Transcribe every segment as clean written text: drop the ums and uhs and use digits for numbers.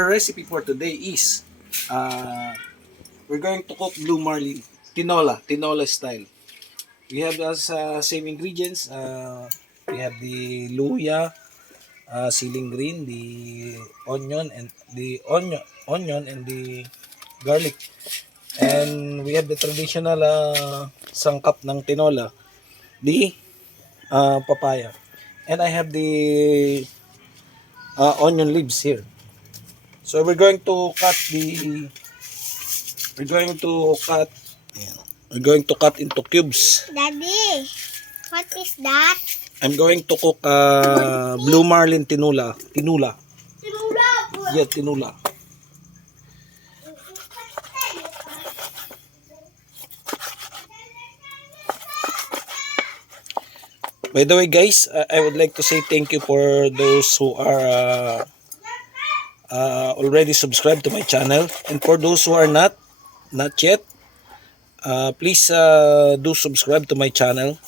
Our recipe for today is we're going to cook blue marlin tinola style. We have as same ingredients. We have the luya, ceiling green, the onion and the garlic. And we have the traditional sangkap ng tinola, the papaya. And I have the onion leaves here. So we're going to cut into cubes. Daddy, what is that? I'm going to cook blue marlin tinula. Tinula. Yeah, tinula. By the way, guys, I would like to say thank you for those who are already subscribed to my channel, and for those who are not yet, please do subscribe to my channel.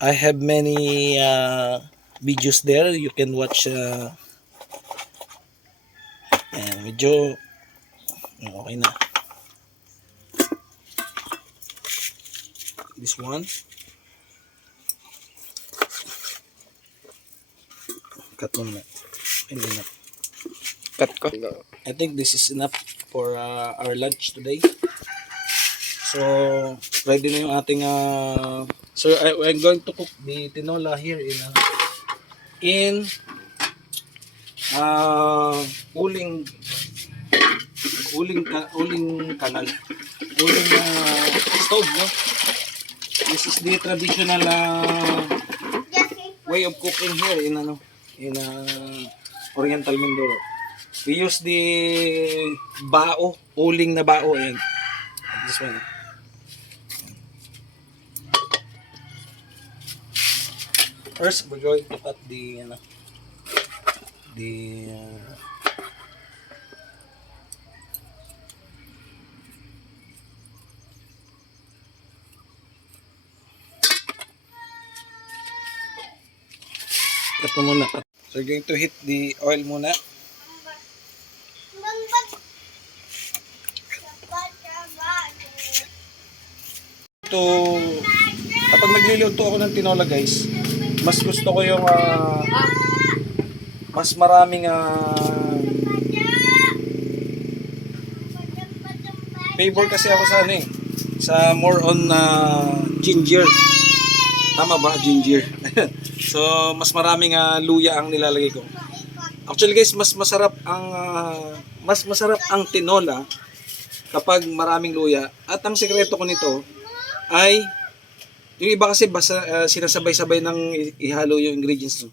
I have many videos there. You can watch. Ayan, medyo okay na. This one. Cut mo na. Hindi na. Cut ko. I think this is enough for our lunch today. So, ready na yung ating so I'm going to cook the tinola here in uling kanal. Uling stove, no? This is the traditional way of cooking here in Oriental Mindoro. We use the uling na bao, and this one. First, we're going to cut the cut mo muna. So, we're going to heat the oil muna. Kapag nagluluto ako ng tinola, guys, mas gusto ko yung mas maraming favor kasi ako sa sa more on ginger. Tama ba? Ginger. So mas maraming luya ang nilalagay ko. Actually, guys, mas masarap ang tinola kapag maraming luya. At ang sekreto ko nito ay yung iba kasi basta sinasabay-sabay ng ihalo yung ingredients.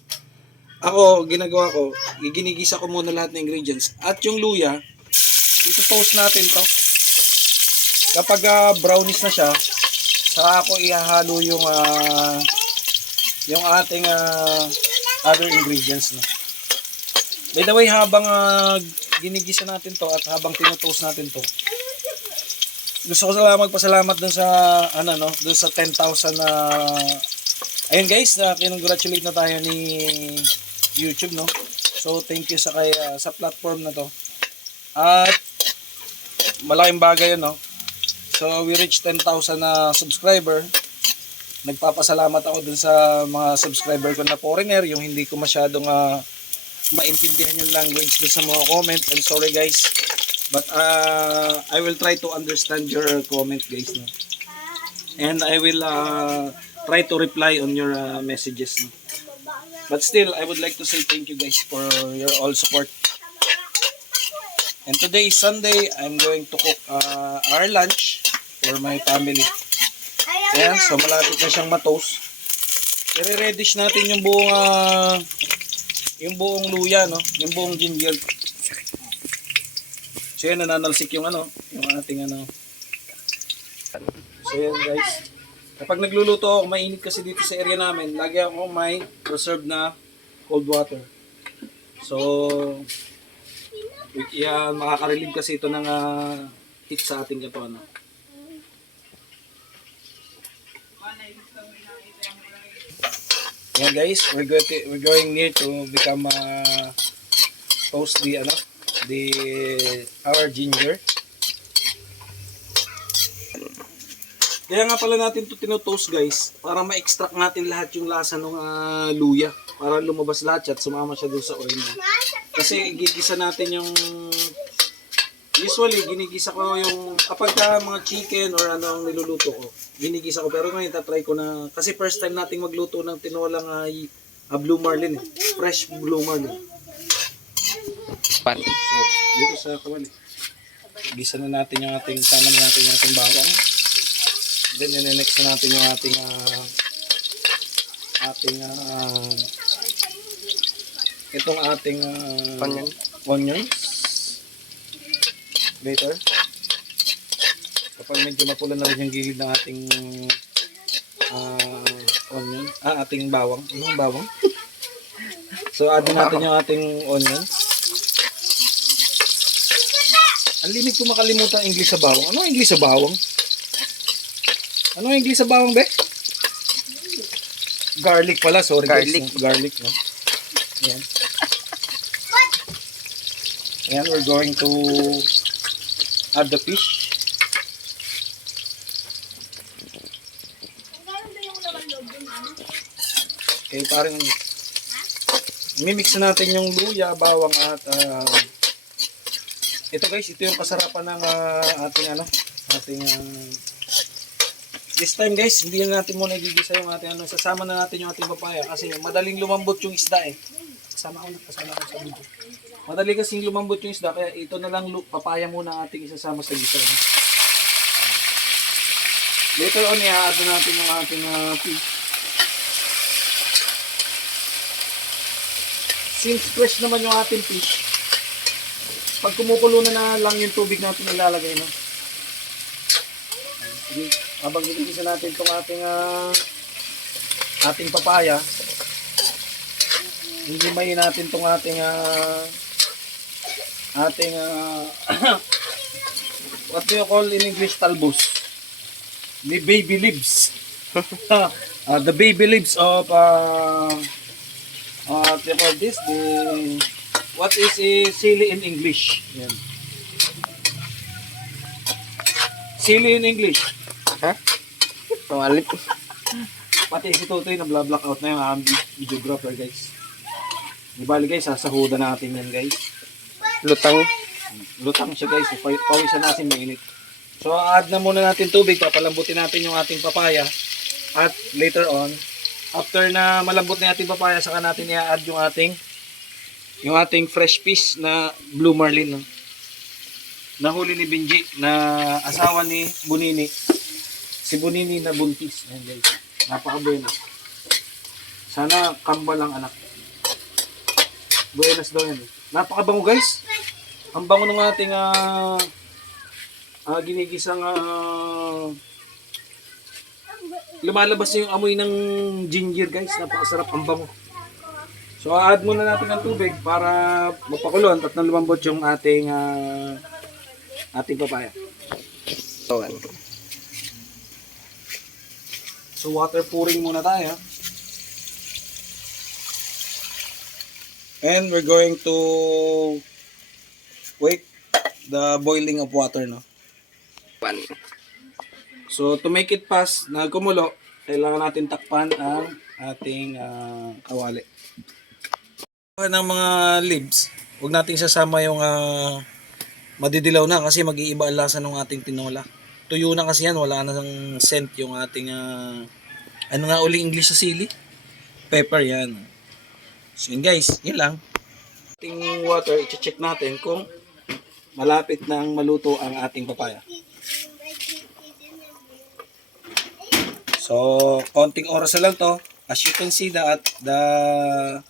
Ako, ginagawa ko, ginigisa ko muna lahat ng ingredients. At yung luya, ito-toast natin to. Kapag brownish na siya, saka ako ihalo yung ating other ingredients. No? By the way, habang ginigisa natin to at habang tino-toast natin to, gusto ko magpasalamat dun sa dun sa 10,000 na ayun, guys, kinongratulate na tayo ni YouTube, no. So thank you sa platform na to. At malaking bagay yun, no. So we reached 10,000 na subscriber. Nagpapasalamat ako dun sa mga subscriber ko na foreigner, yung hindi ko masyadong maintindihan yung language dun sa mga comment. I'm sorry, guys. But I will try to understand your comment, guys. No? And I will try to reply on your messages. No? But still, I would like to say thank you, guys, for your all support. And today is Sunday. I'm going to cook our lunch for my family. Ayan, so malapit na siyang matos. I-redish natin yung buong luya, no? Yung buong ginger. So yan, nananalsik yung yung ating So yan, guys. Kapag nagluluto ako, mainit kasi dito sa area namin, lagi ako may reserved na cold water. So, yan, makaka-relieve kasi ito ng heat sa ating katawan. Yan, guys, we're going near to become toast our ginger. Kaya nga pala natin ito tinotoast guys, para ma-extract natin lahat yung lasa ng luya. Para lumabas lahat at sumama siya dun sa oil. Kasi gigisa natin yung, usually ginigisa ko yung, kapag mga chicken or ano ang niluluto ko, ginigisa ko. Pero ngayon tatry ko na, kasi first time nating magluto ng tinolang blue marlin. Fresh blue marlin. Pan. So, dito sa kawali. Gisa na natin yung sama na natin yung ating bawang. Then, next na natin yung ating itong ating onions. Later. Kapag medyo mapula na rin yung gilid ng ating onion. Ating bawang. Anong bawang? So, add natin yung ating onions. Ang limit ko makalimutan ang English sa bawang. Ano ang English sa bawang? Ano ang English sa bawang, be? Garlic pala, sorry Garlic. guys. No? Garlic, no? Ayan. Ayan, we're going to add the fish. Okay, parang mimix na natin yung luya, bawang at ito guys, ito yung kasarapan ng ating this time guys, hindi na natin muna igigisa yung ating sasama na natin yung ating papaya kasi madaling lumambot yung isda eh. Kasama ko sa video. Madali kasing lumambot yung isda kaya ito na lang papaya muna ang ating isasama sa gisa. Later on, i-add natin yung ating fish. Since fresh naman yung ating fish, pag kumukulo na lang yung tubig natin ilalagay, no? Sige, habang ginigisa natin itong ating papaya, hihimayin natin itong ating what do you call in English, talbos? The baby leaves. The baby leaves of what do you call this? What is sili in English? Yan. Sili in English. Ha? Tumalit. Pati si Tutoy na black out na yung aming videographer guys. Di bali guys, sasahudan natin yan guys. Lutang. Lutang siya guys, pawisan natin mainit. So add na muna natin tubig, papalambutin natin yung ating papaya. At later on, after na malambot na yung ating papaya, saka natin i-add yung ating fresh fish na blue marlin. No? Nahuli ni Benji na asawa ni Bunini. Si Bunini na buntis. Ayan guys. Napaka-buenas. Sana kamba lang anak. Buenas daw yan. Napaka-bango guys. Ang bango ng ating ginigisang lumalabas yung amoy ng ginger guys. Napakasarap, ang bango. So add muna natin ng tubig para mapakulon at nang lumambot yung ating papaya. Tawan. So water pouring muna tayo. And we're going to wait the boiling of water, no? Pan. So to make it fast na kumulo, kailangan natin takpan ang ating kawali. Ng mga leaves, huwag natin sasama yung madidilaw na kasi mag-iiba ang lasa ng ating tinola. Tuyo na kasi yan, wala na ng scent yung ating ano nga uling English sa sili? Pepper yan. So yun guys, yun lang. Ating water, i-check natin kung malapit nang maluto ang ating papaya. So, konting oras na lang to. As you can see that the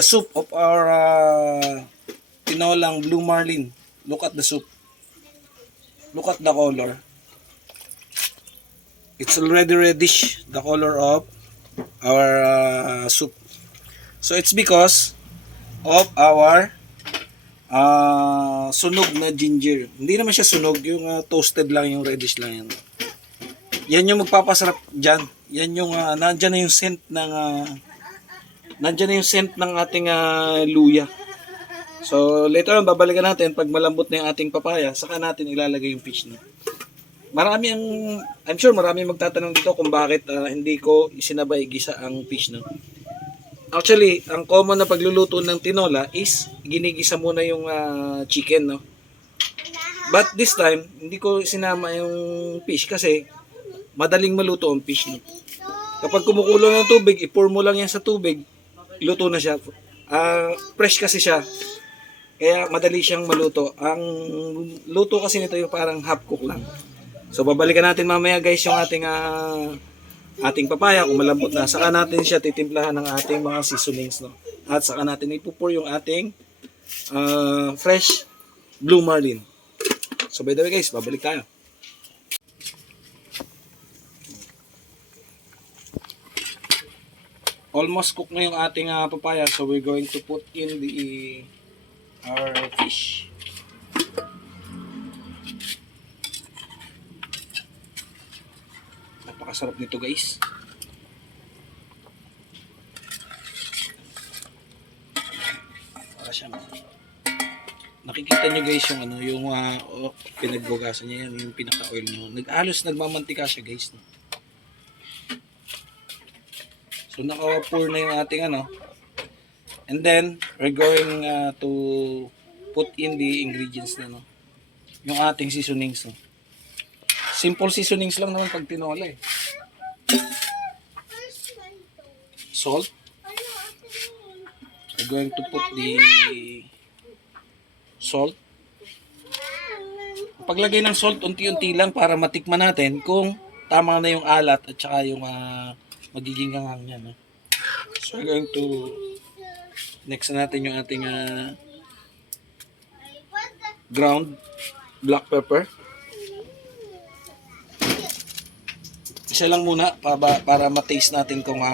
soup of our tinolang blue marlin. Look at the soup. Look at the color. It's already reddish, the color of our soup. So it's because of our sunog na ginger. Hindi naman siya sunog, yung toasted lang, yung reddish lang yan. Yan yung magpapasarap dyan. Yan yung nandyan na yung scent ng nandyan na yung scent ng ating luya. So, later on, babalikan natin pag malambot na yung ating papaya, saka natin ilalagay yung fish, no? I'm sure marami magtatanong dito kung bakit hindi ko isinabay gisa ang fish, no? Actually, ang common na pagluluto ng tinola is ginigisa muna yung chicken, no? But this time, hindi ko sinama yung fish kasi madaling maluto ang fish, no? Kapag kumukulo ng tubig, i-pour mo lang yan sa tubig, luto na siya. Fresh kasi siya. Kaya madali siyang maluto. Ang luto kasi nito yung parang half cook lang. So babalikan natin mamaya guys yung ating papaya kung malambot na. Saka natin siya titimplahan ng ating mga seasonings, no? At saka natin ipupur yung ating fresh blue marlin. So by the way guys, babalik tayo. Almost cook na yung ating papaya, so we're going to put in our fish. Napakasarap nito guys. Para siyang nakikita nyo guys yung pinagbugasan niya yan, yung pinaka-oil niyo. Nagmamantika siya guys, no? So naka-pour na yung ating and then we're going to put in the ingredients na, no? Yung ating seasonings, no? Simple seasonings lang naman pag tinola eh. Salt. We're going to put the salt. Paglagay ng salt, unti-unti lang para matikman natin kung tama na yung alat at saka yung magiging hanghang niya, no? So we're going to next na natin yung ating ground black pepper. Isa lang muna para ma-taste natin kung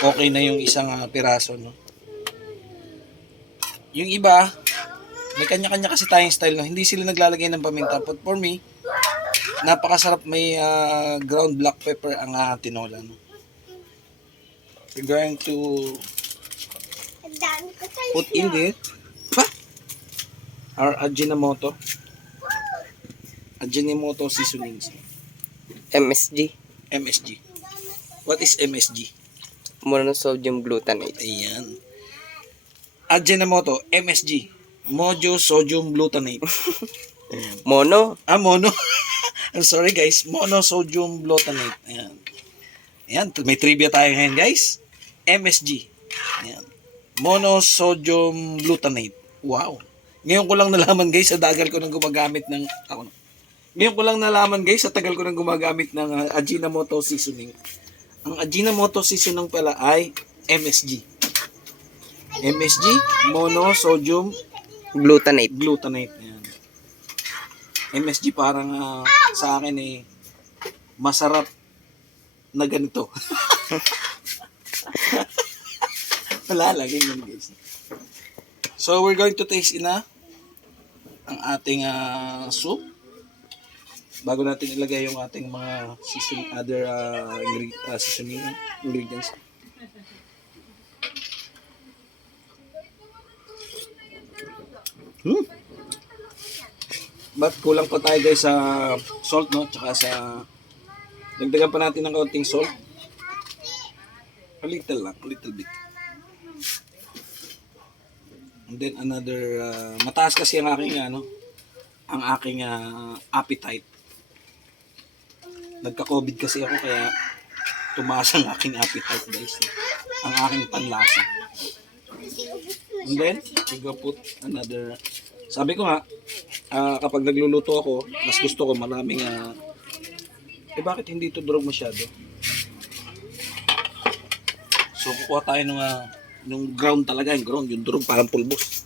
okay na yung isang piraso, no? Yung iba, may kanya-kanya kasi tayong style, no? Hindi sila naglalagay ng paminta. But for me, napakasarap, may ground black pepper ang tinola, no? We're going to put in our Ajinomoto seasonings. MSG. What is MSG? Monosodium glutamate. Ayan. Ajinomoto, MSG. Monosodium glutamate. Mono. Mono. I'm sorry guys. Monosodium glutamate. Ayan. Ayan. May trivia tayo ngayon guys. MSG. Ayan. Monosodium glutamate. Wow. Ngayon ko lang nalaman guys sa tagal ko nang gumagamit ng Ajinomoto seasoning. Ang Ajinomoto seasoning pala ay MSG. MSG, monosodium Glutamate. Ayan. MSG parang sa akin masarap na ganito. Wala lang yun guys. So we're going to taste ang ating soup bago natin ilagay yung ating mga seasoning ingredients. But kulang pa tayo guys sa salt, no? Tsaka dagdagan pa natin ng kaunting salt. A little bit. And then another mataas kasi ang aking appetite. Nagka-COVID kasi ako kaya tumaas ang aking appetite guys. Ang aking panlasa. And then we go put another. Sabi ko nga kapag nagluluto ako, mas gusto ko maraming bakit hindi ito durog masyado? So kukuha tayo nung ground talaga, yung durog parang pulbos.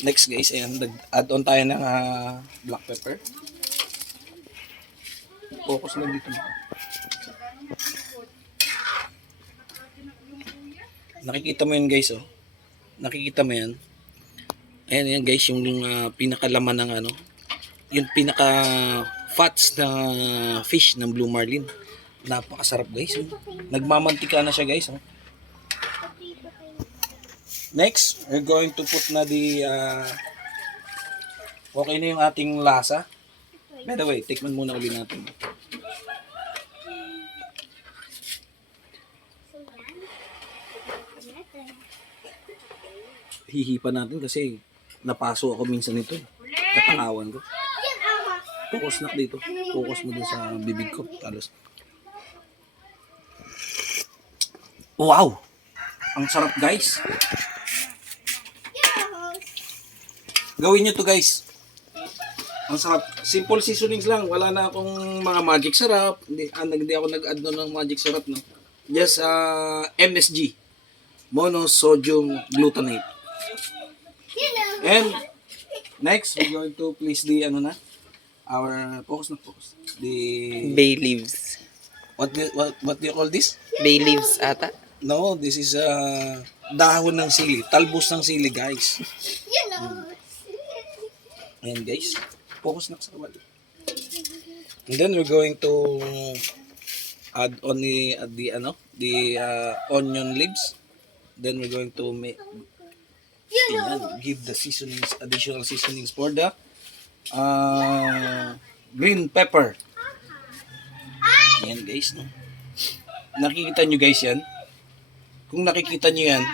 Next guys, ayan, add on tayo ng black pepper. Focus lang dito. Nakikita mo yun guys, oh. Nakikita mo yan. Ayan guys, yung pinakalaman ng yung pinaka fats na fish ng blue marlin. Napakasarap guys, oh. Nagmamantika na siya guys, oh. Next, we're going to put na okay na yung ating lasa. By the way, tikman muna ulit natin. Hihipa natin kasi napaso ako minsan nito. Katangawan ko. Focus na dito. Focus mo dun sa bibig ko. Talos. Wow! Ang sarap guys. Gawin nyo to guys. Ang sarap. Simple seasonings lang. Wala na akong mga magic sarap. Hindi ako nag-add ng magic sarap. No? Just MSG. Monosodium glutamate. And next, we're going to place the our focus. The Bay leaves. what do you call this? Bay leaves ata. No, this is dahon ng sili, talbos ng sili, guys. Ayan, guys. Focus na sa wali. And then we're going to add on the onion leaves. Then we're going to give the additional seasonings for the green pepper. Ayan guys, no? Nakikita nyo guys yan? Kung nakikita nyo yan,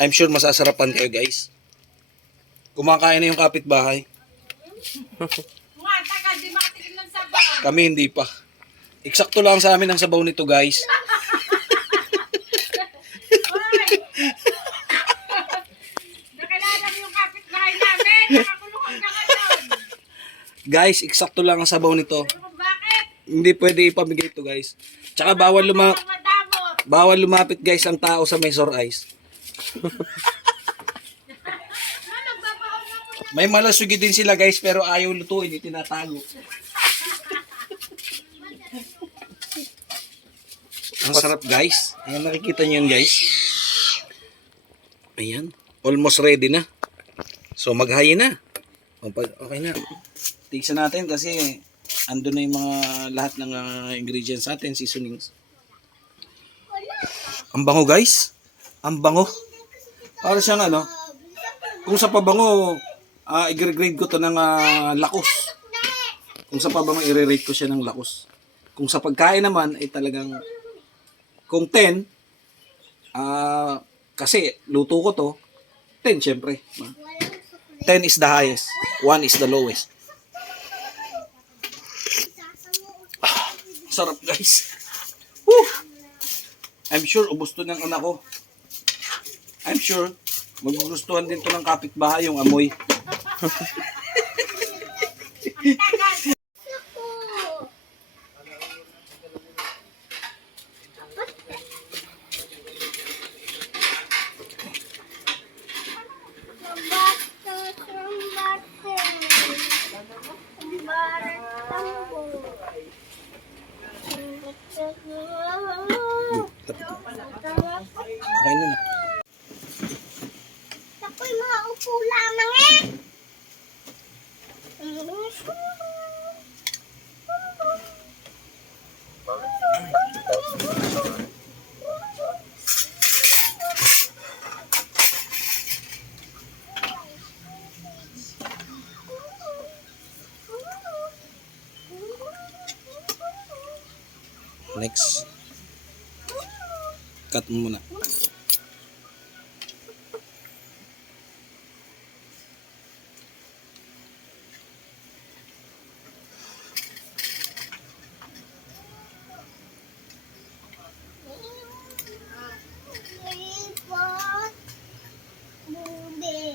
I'm sure masasarapan kayo guys. Kumakain na yung kapitbahay. Kami hindi pa. Eksakto lang sa amin ang sabaw nito guys. Guys, eksakto lang ang sabaw nito. Hindi pwede ipamigay ito guys. Tsaka bawal lumapit guys ang tao sa may sore eyes. May malasugi din sila guys pero ayaw lutuin, itinatago. Ang sarap guys. Ayan, nakikita niyo yan guys. Ayan, almost ready na. So maghayin na. Okay na. Tigsan natin kasi ando na yung mga lahat ng ingredients natin, seasonings. Ang bango guys. Ang bango. Para siyang kung sa pabango, i-grade ko to ng lakos. Kung sa pabango, i-rate ko siya ng lakos. Kung sa pagkain naman, ay talagang kung 10, kasi luto ko to, 10 syempre. 10 is the highest, 1 is the lowest. Sarap guys. Woo! I'm sure ubos to ng anak ko. I'm sure magugustuhan din to ng kapitbahay yung amoy. Okay na. Ako'y maupo lamang eh. Next. Cut mo muna. Lipat. Bude.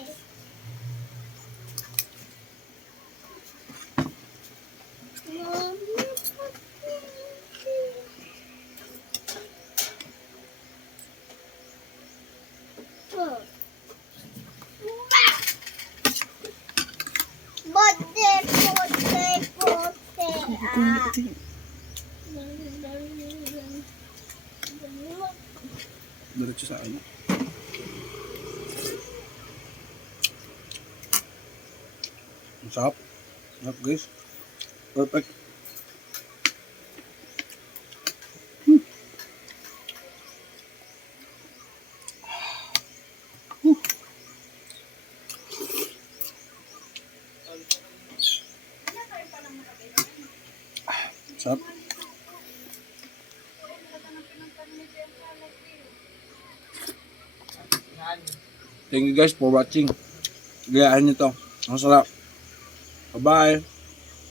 Diretso sa ano. Ang sarap. Sarap guys. Perfect. Sarap. Thank you guys for watching. Gayahin nyo to. Ang sarap. Bye-bye.